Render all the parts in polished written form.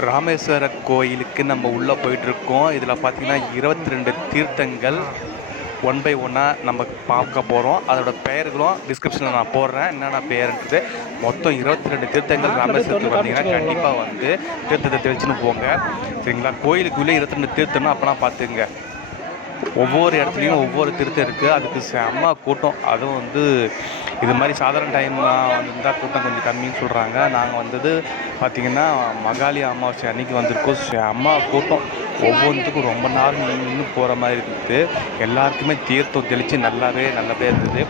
ராமேஸ்வர கோயிலுக்கு நம்ம உள்ளே போயிட்டுருக்கோம். இதில் பார்த்தீங்கன்னா 22 தீர்த்தங்கள் ஒன் பை ஒன்னாக நம்ம பார்க்க போகிறோம். அதோட பெயர்களும் டிஸ்கிரிப்ஷனில் நான் போடுறேன், என்னென்ன பெயர்ன்றது. மொத்தம் 22 தீர்த்தங்கள் ராமேஸ்வரத்துக்கு வந்தீங்கன்னா கண்டிப்பாக வந்து தீர்த்தத்தை தெளிச்சுன்னு போங்க, சரிங்களா? கோயிலுக்குள்ளே 22 தீர்த்தம்னா அப்போலாம் பார்த்துங்க. ஒவ்வொரு இடத்துலையும் ஒவ்வொரு திருத்தம் இருக்குது. அதுக்கு செம்ம கூட்டம். அதுவும் வந்து இது மாதிரி சாதாரண டைம்லாம் வந்திருந்தால் கூட்டம் கொஞ்சம் கம்மின்னு சொல்கிறாங்க. நாங்கள் வந்தது பார்த்திங்கன்னா மகாளி அமாவாசை அன்றைக்கி வந்திருக்கோம். செம்ம கூட்டம். ஒவ்வொன்றுத்துக்கும் ரொம்ப நேரம் நின்று போகிற மாதிரி இருந்தது. எல்லாருக்குமே தீர்த்தம் தெளித்து நல்லபடியாக இருந்தது.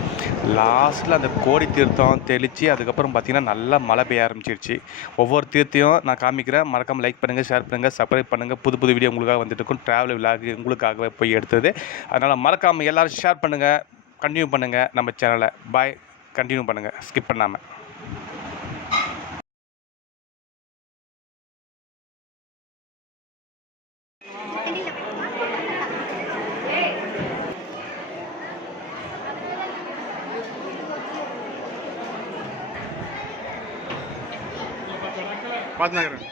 லாஸ்ட்டில் அந்த கோடி தீர்த்தம் தெளித்து அதுக்கப்புறம் பார்த்திங்கன்னா நல்லா மழை பெய்ய ஆரம்பிச்சிருச்சு. ஒவ்வொரு தீர்த்தையும் நான் காமிக்கிறேன். மறக்காமல் லைக் பண்ணுங்கள், ஷேர் பண்ணுங்கள், சப்ஸ்கிரைப் பண்ணுங்கள். புது வீடியோ உங்களுக்காக வந்துட்டு இருக்கும். ட்ராவல் விலாக் உங்களுக்காகவே போய் எடுத்தது. அதனால் மறக்காமல் எல்லோரும் ஷேர் பண்ணுங்கள், கண்டினியூ பண்ணுங்கள் நம்ம சேனலை. பாய். கண்டினியூ பண்ணுங்கள் ஸ்கிப் பண்ணாமல். பார்த்துக்கிறேன்.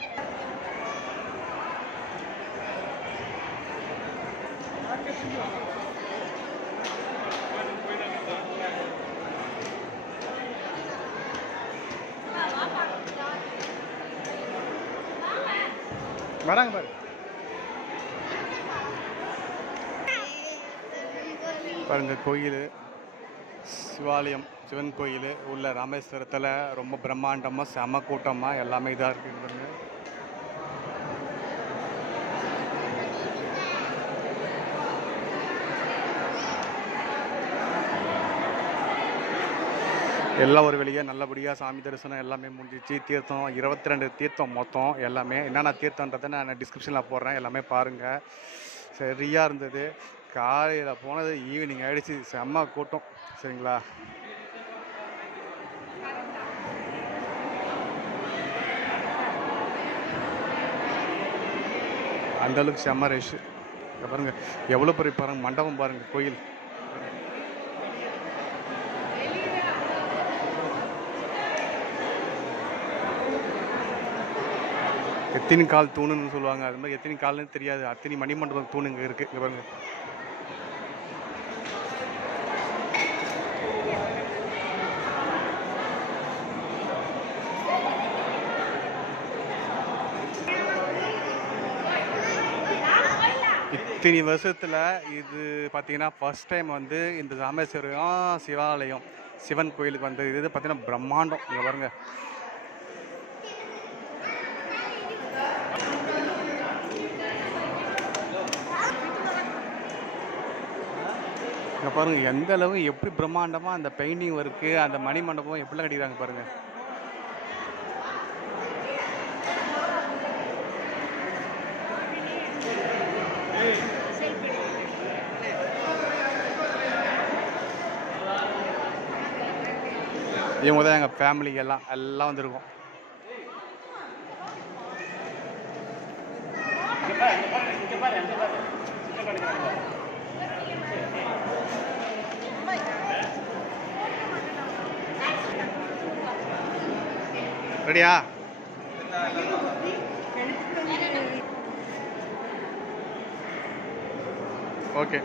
வராங்க பாரு. பாருங்க, கோயில் சிவாலயம், சிவன் கோயில் உள்ள ராமேஸ்வரத்தில் ரொம்ப பிரம்மாண்டமாக செம கூட்டமாக எல்லாமே இதாக இருக்குங்க. எல்லாம் ஒரு வெளியே நல்லபடியாக சாமி தரிசனம் எல்லாமே முடிஞ்சிச்சு. தீர்த்தம் 22 தீர்த்தம் மொத்தம். எல்லாமே என்னென்ன தீர்த்தன்றதை நான் டிஸ்கிரிப்ஷனில் போடுறேன், எல்லாமே பாருங்கள். சரியாக இருந்தது. காலையில் போனது ஈவினிங் ஆகிடுச்சு. செம்ம கூட்டம், சரிங்களா? அந்தளவுக்கு செம்ம ரஷ். பாருங்கள் எவ்வளோ பெரிய பாருங்கள், மண்டபம் பாருங்கள், கோயில். எத்தனை கால் தூணுன்னு சொல்லுவாங்க, அது மாதிரி எத்தனை கால்னு தெரியாது. அத்தனை மணிமண்டபம் தூணு இங்கே இருக்குது. இங்கே பாருங்க. இத்தனை வருஷத்தில் இது பார்த்தீங்கன்னா ஃபர்ஸ்ட் டைம் வந்து இந்த ராமேஸ்வரம் சிவாலயம் சிவன் கோயிலுக்கு வந்தது. இது பார்த்தீங்கன்னா பிரம்மாண்டம். இங்கே பாருங்க. இங்கே பாருங்கள் எந்த அளவு எப்படி பிரம்மாண்டமாக அந்த பெயிண்டிங் ஒர்க்கு, அந்த மணி மண்டபம் எப்படிலாம் கட்டிக்கிறாங்க பாருங்கள். இவங்க தான் எங்கள் ஃபேமிலிக்கு எல்லாம் வந்துருக்கோம். ரெடியா? ஓகே.